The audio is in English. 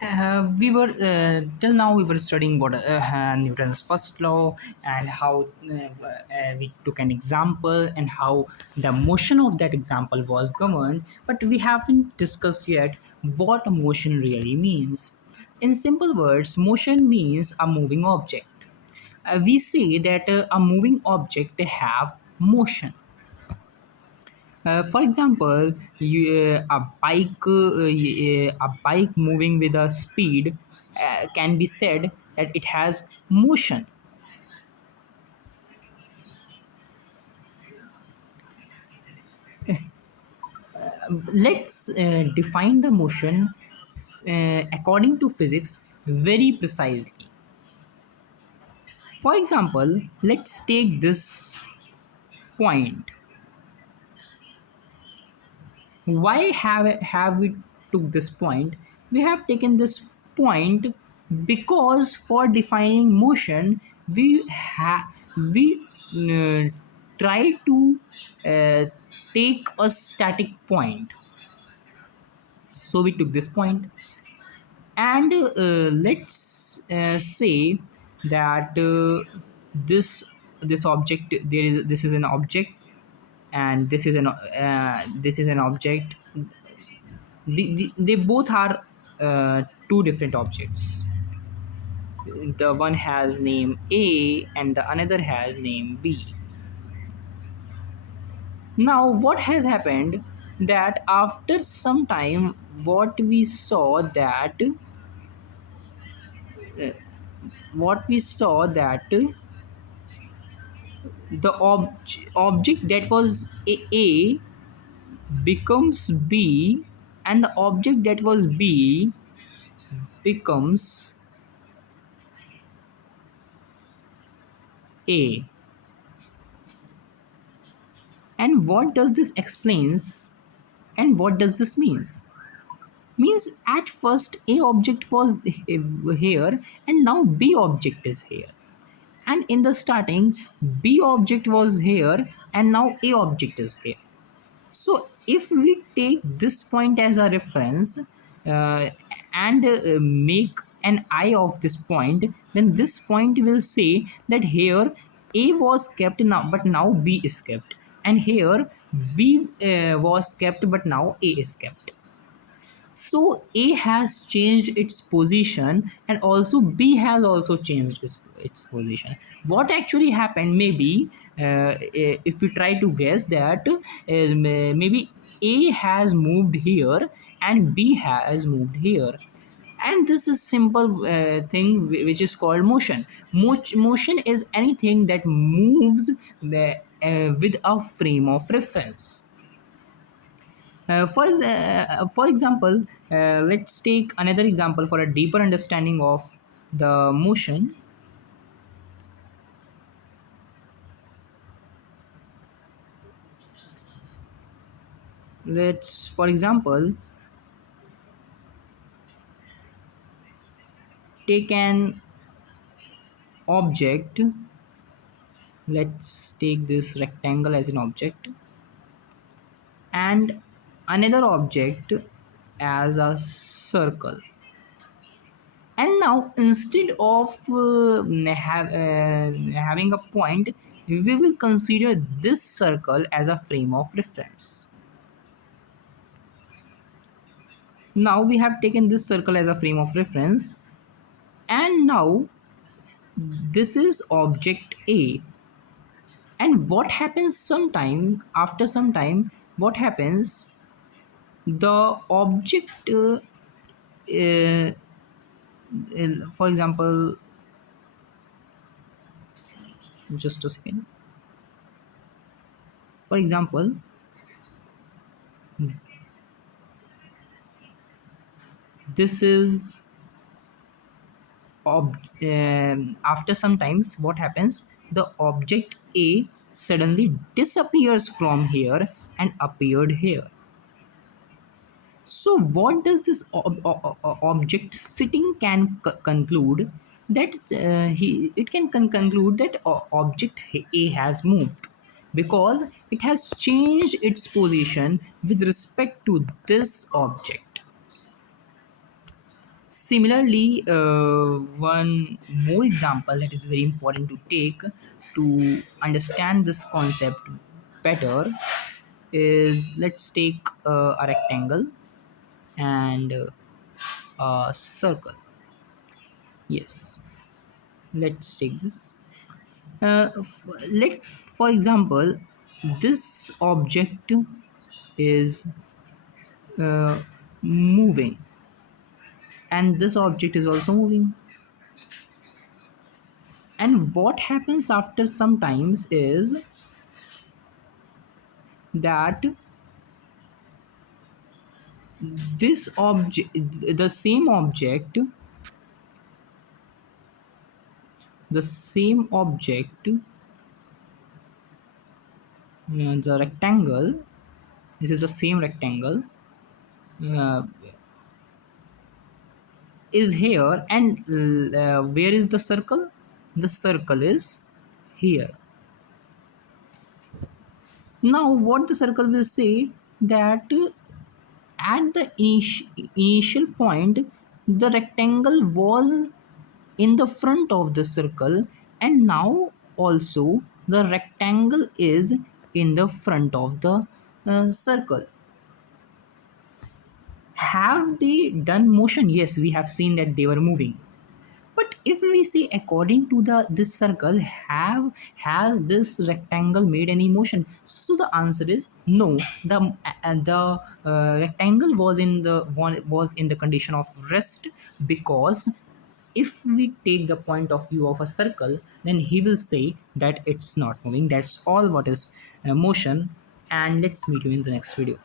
We were till now we were studying what Newton's first law and how we took an example and how the motion of that example was governed, but we haven't discussed yet what motion really means. In simple words, motion means a moving object. We say that a moving object have motion. For example, a bike moving with a speed can be said that it has motion. Let's define the motion according to physics very precisely. For example, let's take this point. Why have we took this point? We have taken this point because for defining motion we try to uh, take a static point, so we took this point. And let's say that this object, this is an object, and this is an object. They both are two different objects. The one has name A and the another has name B. Now what has happened, that after some time what we saw that the object that was A becomes B, and the object that was B becomes A. And what does this explains, and what does this means? Means at first A object was here and now B object is here. And in the starting B object was here and now A object is here. So if we take this point as a reference and make an eye of this point, then this point will say that here A was kept now, but now B is kept, and here B was kept, but now A is kept. So A has changed its position and also B has also changed its position. What actually happened, maybe if we try to guess that maybe A has moved here and B has moved here. And this is simple thing which is called motion. Motion is anything that moves with a frame of reference. For example, let's take another example for a deeper understanding of the motion. Let's, for example, take an object. Let's take this rectangle as an object and another object as a circle. And now instead of having a point, we will consider this circle as a frame of reference. Now we have taken this circle as a frame of reference, and now this is object A. And what happens sometime, after some time, what happens, the object uh, for example, just a second. For example, this is after some times what happens, the object A suddenly disappears from here and appeared here. So what does this object sitting can conclude, that he it can conclude that object A has moved because it has changed its position with respect to this object. Similarly, one more example that is very important to take to understand this concept better is, let's take a rectangle and a circle. Yes, let's take this. Let, for example, this object is uh, moving, and this object is also moving. And what happens after some times is that this object, the same object, the same object, the rectangle, this is the same rectangle, uh, is here, and where is the circle? The circle is here. Now what the circle will say, that at the initial point the rectangle was in the front of the circle, and now also the rectangle is in the front of the circle. Have they done motion? Yes, we have seen that they were moving. But if we see according to the this circle, have has this rectangle made any motion? So the answer is no. The rectangle was in the condition of rest, because if we take the point of view of a circle, then he will say that it's not moving. That's all what is motion. And let's meet you in the next video.